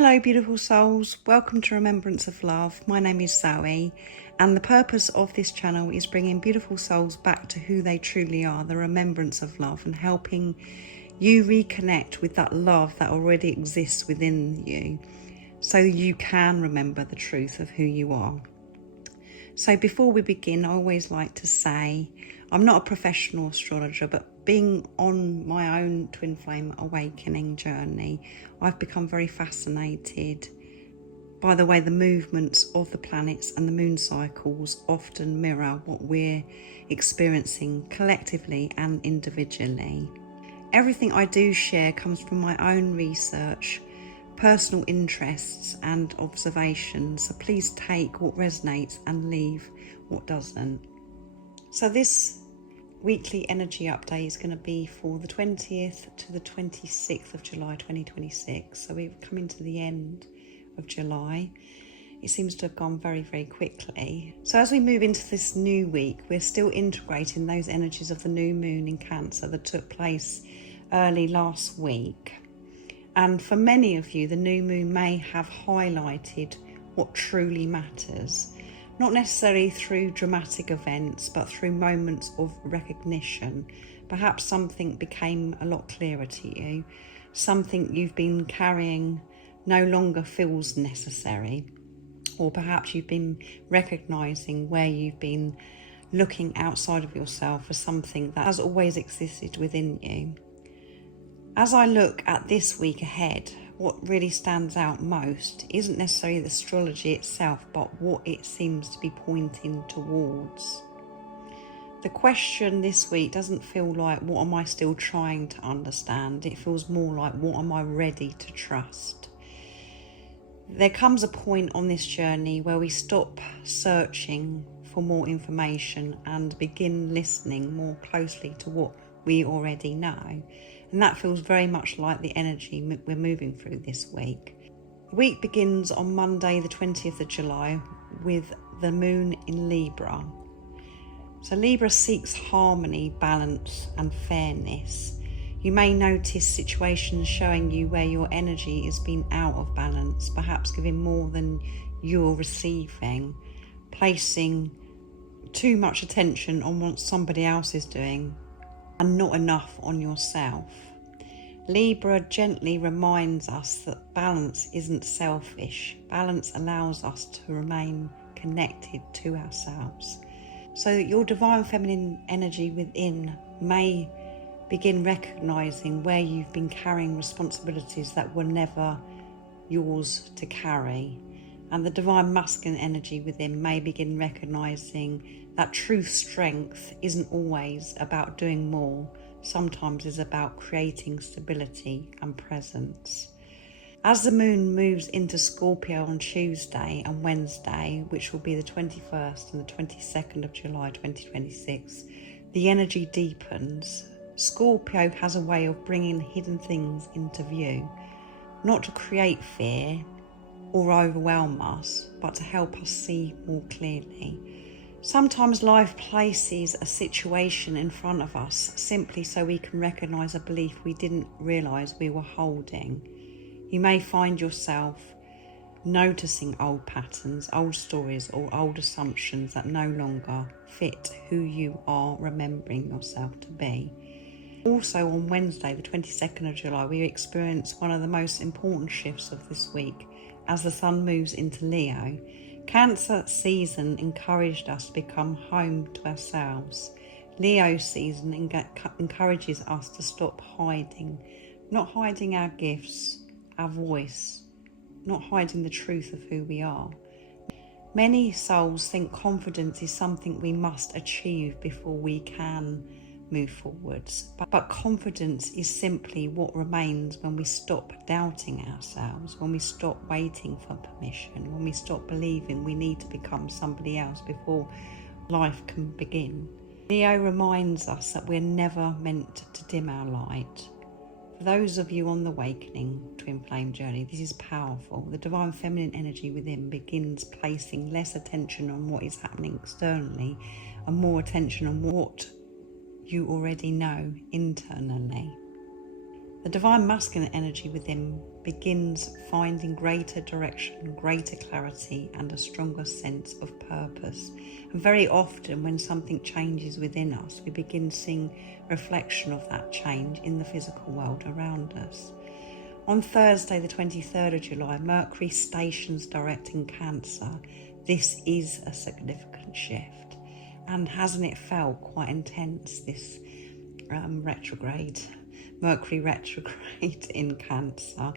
Hello beautiful souls, welcome to Remembrance of Love. My name is Zoe and the purpose of this channel is bringing beautiful souls back to who they truly are, the remembrance of love, and helping you reconnect with that love that already exists within you so you can remember the truth of who you are. So before we begin, I always like to say I'm not a professional astrologer, but being on my own twin flame awakening journey, I've become very fascinated by the way the movements of the planets and the moon cycles often mirror what we're experiencing collectively and individually. Everything I do share comes from my own research, personal interests and observations, so please take what resonates and leave what doesn't. So this weekly energy update is going to be for the 20th to the 26th of July 2026. So we're coming to the end of July. It seems to have gone very, very quickly. So as we move into this new week, we're still integrating those energies of the new moon in Cancer that took place early last week. And for many of you, the new moon may have highlighted what truly matters. Not necessarily through dramatic events, but through moments of recognition. Perhaps something became a lot clearer to you. Something you've been carrying no longer feels necessary. Or perhaps you've been recognizing where you've been looking outside of yourself for something that has always existed within you. As I look at this week ahead, what really stands out most isn't necessarily the astrology itself, but what it seems to be pointing towards. The question this week doesn't feel like, what am I still trying to understand? It feels more like, what am I ready to trust? There comes a point on this journey where we stop searching for more information and begin listening more closely to what we already know. And that feels very much like the energy we're moving through this week. The week begins on Monday, the 20th of July, with the moon in Libra. So Libra seeks harmony, balance, and fairness. You may notice situations showing you where your energy is being out of balance, perhaps giving more than you're receiving, placing too much attention on what somebody else is doing and not enough on yourself. Libra gently reminds us that balance isn't selfish. Balance allows us to remain connected to ourselves. So that your divine feminine energy within may begin recognizing where you've been carrying responsibilities that were never yours to carry. And the divine masculine energy within may begin recognizing that true strength isn't always about doing more. Sometimes it's about creating stability and presence. As the moon moves into Scorpio on Tuesday and Wednesday, which will be the 21st and the 22nd of July 2026, the energy deepens. Scorpio has a way of bringing hidden things into view, not to create fear or overwhelm us, but to help us see more clearly. Sometimes life places a situation in front of us simply so we can recognise a belief we didn't realise we were holding. You may find yourself noticing old patterns, old stories, or old assumptions that no longer fit who you are remembering yourself to be. Also on Wednesday, the 22nd of July, we experience one of the most important shifts of this week as the sun moves into Leo. Cancer season encouraged us to become home to ourselves. Leo season encourages us to stop hiding, not hiding our gifts, our voice, not hiding the truth of who we are. Many souls think confidence is something we must achieve before we can move forwards, but confidence is simply what remains when we stop doubting ourselves, when we stop waiting for permission, when we stop believing we need to become somebody else before life can begin. Leo reminds us that we're never meant to dim our light. For those of you on the awakening twin flame journey, this is powerful. The divine feminine energy within begins placing less attention on what is happening externally and more attention on what you already know internally. The divine masculine energy within begins finding greater direction, greater clarity, and a stronger sense of purpose. And very often when something changes within us, we begin seeing reflection of that change in the physical world around us. On Thursday, the 23rd of July, Mercury stations direct in Cancer. This is a significant shift. And hasn't it felt quite intense, this retrograde? Mercury retrograde in Cancer.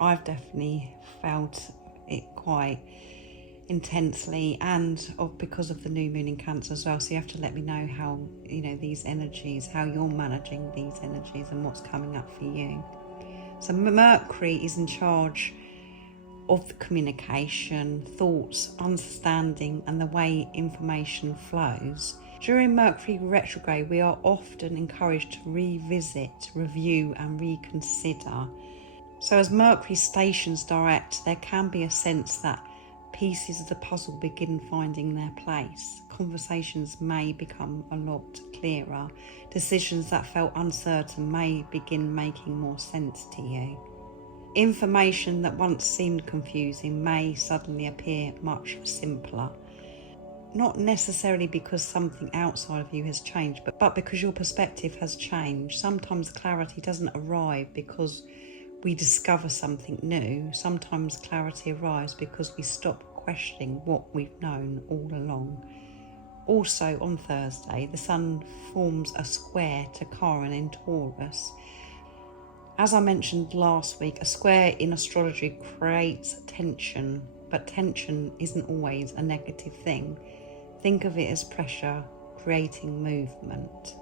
I've definitely felt it quite intensely, and because of the new moon in Cancer as well. So you have to let me know how, these energies, how you're managing these energies and what's coming up for you. So Mercury is in charge of the communication, thoughts, understanding, and the way information flows. During Mercury retrograde, we are often encouraged to revisit, review, and reconsider. So as Mercury stations direct, there can be a sense that pieces of the puzzle begin finding their place. Conversations may become a lot clearer. Decisions that felt uncertain may begin making more sense to you. Information that once seemed confusing may suddenly appear much simpler. Not necessarily because something outside of you has changed, but because your perspective has changed. Sometimes clarity doesn't arrive because we discover something new. Sometimes clarity arrives because we stop questioning what we've known all along. Also on Thursday, the Sun forms a square to Chiron in Taurus. As I mentioned last week, a square in astrology creates tension, but tension isn't always a negative thing. Think of it as pressure creating movement.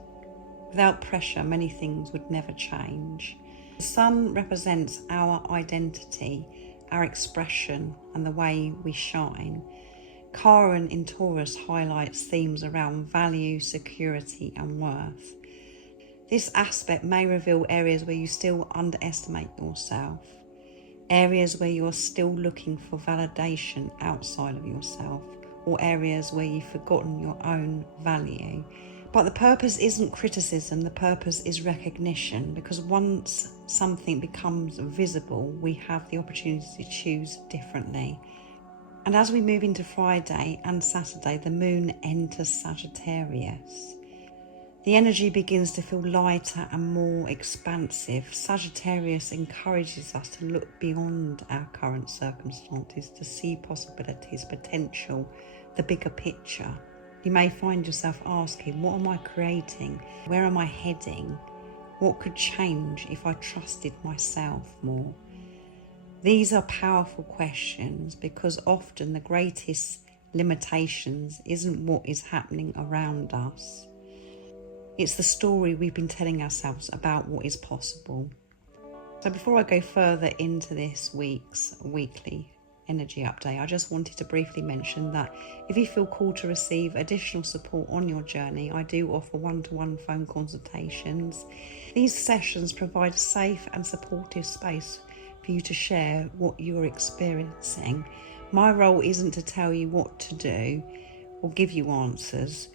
Without pressure, many things would never change. The Sun represents our identity, our expression, and the way we shine. Chiron in Taurus highlights themes around value, security, and worth. This aspect may reveal areas where you still underestimate yourself, areas where you're still looking for validation outside of yourself, or areas where you've forgotten your own value. But the purpose isn't criticism, the purpose is recognition, because once something becomes visible, we have the opportunity to choose differently. And as we move into Friday and Saturday, the moon enters Sagittarius. The energy begins to feel lighter and more expansive. Sagittarius encourages us to look beyond our current circumstances, to see possibilities, potential, the bigger picture. You may find yourself asking, what am I creating? Where am I heading? What could change if I trusted myself more? These are powerful questions because often the greatest limitations isn't what is happening around us. It's the story we've been telling ourselves about what is possible. So before I go further into this week's weekly energy update, I just wanted to briefly mention that if you feel called to receive additional support on your journey, I do offer one-to-one phone consultations. These sessions provide a safe and supportive space for you to share what you're experiencing. My role isn't to tell you what to do or give you answers.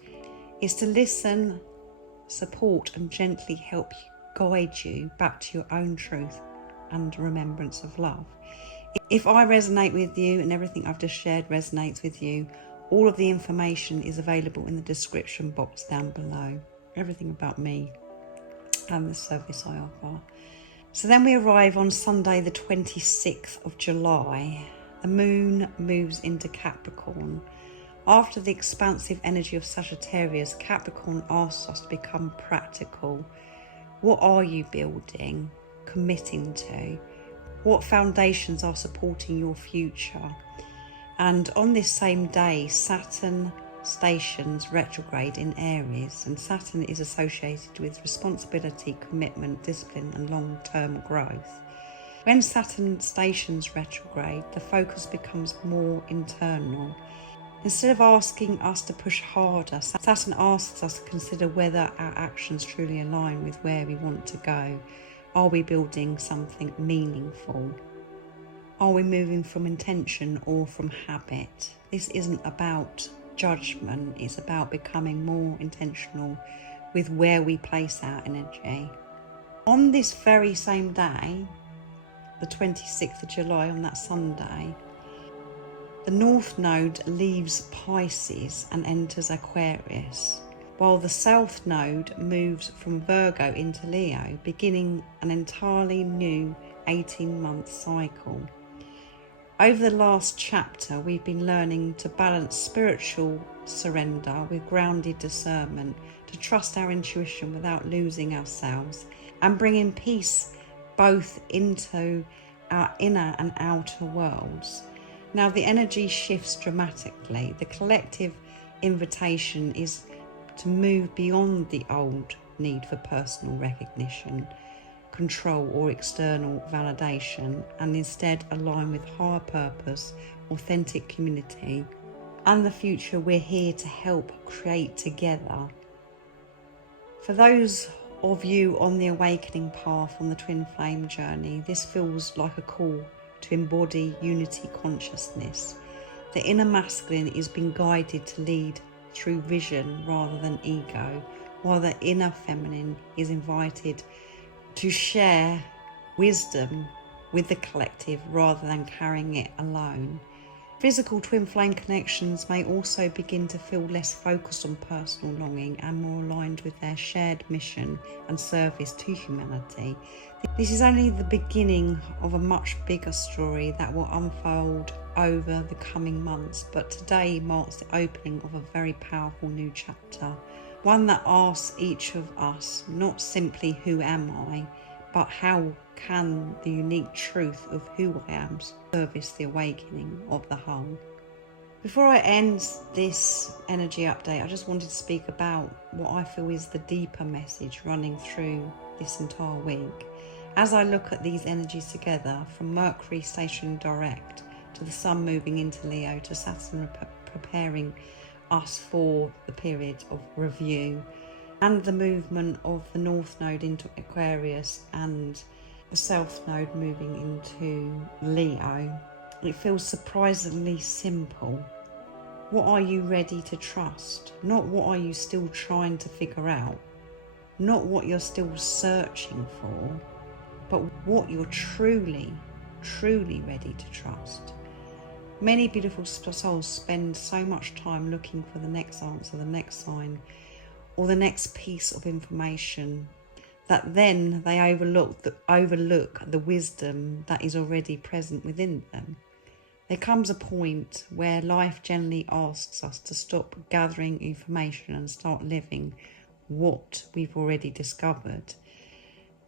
It's to listen, support, and gently help guide you back to your own truth and remembrance of love. If I resonate with you and everything I've just shared resonates with you, all of the information is available in the description box down below. Everything about me and the service I offer. So then we arrive on Sunday the 26th of July. The moon moves into Capricorn. After the expansive energy of Sagittarius, Capricorn asks us to become practical. What are you building, committing to? What foundations are supporting your future? And on this same day, Saturn stations retrograde in Aries, and Saturn is associated with responsibility, commitment, discipline, and long-term growth. When Saturn stations retrograde, the focus becomes more internal. Instead of asking us to push harder, Saturn asks us to consider whether our actions truly align with where we want to go. Are we building something meaningful? Are we moving from intention or from habit? This isn't about judgment, it's about becoming more intentional with where we place our energy. On this very same day, the 26th of July, on that Sunday, the North Node leaves Pisces and enters Aquarius, while the South Node moves from Virgo into Leo, beginning an entirely new 18-month cycle. Over the last chapter, we've been learning to balance spiritual surrender with grounded discernment, to trust our intuition without losing ourselves, and bringing peace both into our inner and outer worlds. Now the energy shifts dramatically. The collective invitation is to move beyond the old need for personal recognition, control or external validation, and instead align with higher purpose, authentic community, and the future we're here to help create together. For those of you on the awakening path on the twin flame journey, this feels like a call to embody unity consciousness. The inner masculine is being guided to lead through vision rather than ego, while the inner feminine is invited to share wisdom with the collective rather than carrying it alone. Physical twin flame connections may also begin to feel less focused on personal longing and more aligned with their shared mission and service to humanity. This is only the beginning of a much bigger story that will unfold over the coming months, but today marks the opening of a very powerful new chapter, one that asks each of us not simply who am I, but how can the unique truth of who I am service the awakening of the whole. Before I end this energy update, I just wanted to speak about what I feel is the deeper message running through this entire week. As I look at these energies together, from Mercury stationing direct to the Sun moving into Leo to Saturn preparing us for the period of review, and the movement of the North Node into Aquarius and the South Node moving into Leo, it feels surprisingly simple. What are you ready to trust? Not what are you still trying to figure out, not what you're still searching for, but what you're truly ready to trust. Many beautiful souls spend so much time looking for the next answer, the next sign, or the next piece of information, that then they overlook the wisdom that is already present within them. There comes a point where life generally asks us to stop gathering information and start living what we've already discovered.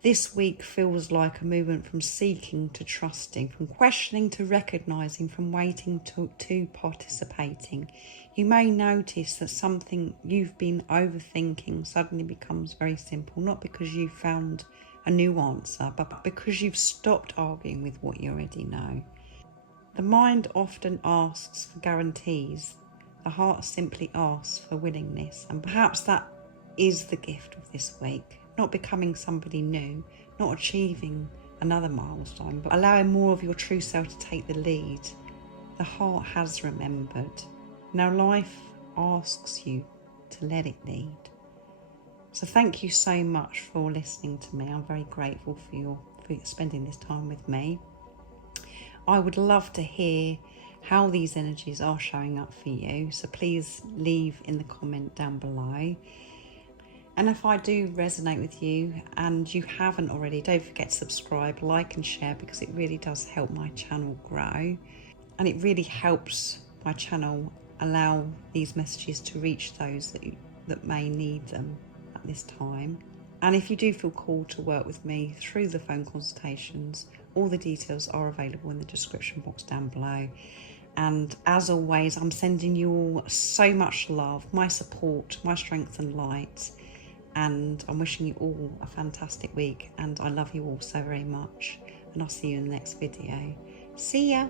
This week feels like a movement from seeking to trusting, from questioning to recognising, from waiting to participating. You may notice that something you've been overthinking suddenly becomes very simple, not because you found a new answer, but because you've stopped arguing with what you already know. The mind often asks for guarantees. The heart simply asks for willingness, and perhaps that is the gift of this week. Not becoming somebody new, not achieving another milestone, but allowing more of your true self to take the lead. The heart has remembered. Now life asks you to let it lead. So thank you so much for listening to me. I'm very grateful for spending this time with me. I would love to hear how these energies are showing up for you. So please leave in the comment down below. And if I do resonate with you and you haven't already, don't forget to subscribe, like and share, because it really does help my channel grow. And it really helps my channel allow these messages to reach those that may need them at this time. And if you do feel called to work with me through the phone consultations, all the details are available in the description box down below. And as always, I'm sending you all so much love, my support, my strength and light. And I'm wishing you all a fantastic week, and I love you all so very much, and I'll see you in the next video. See ya.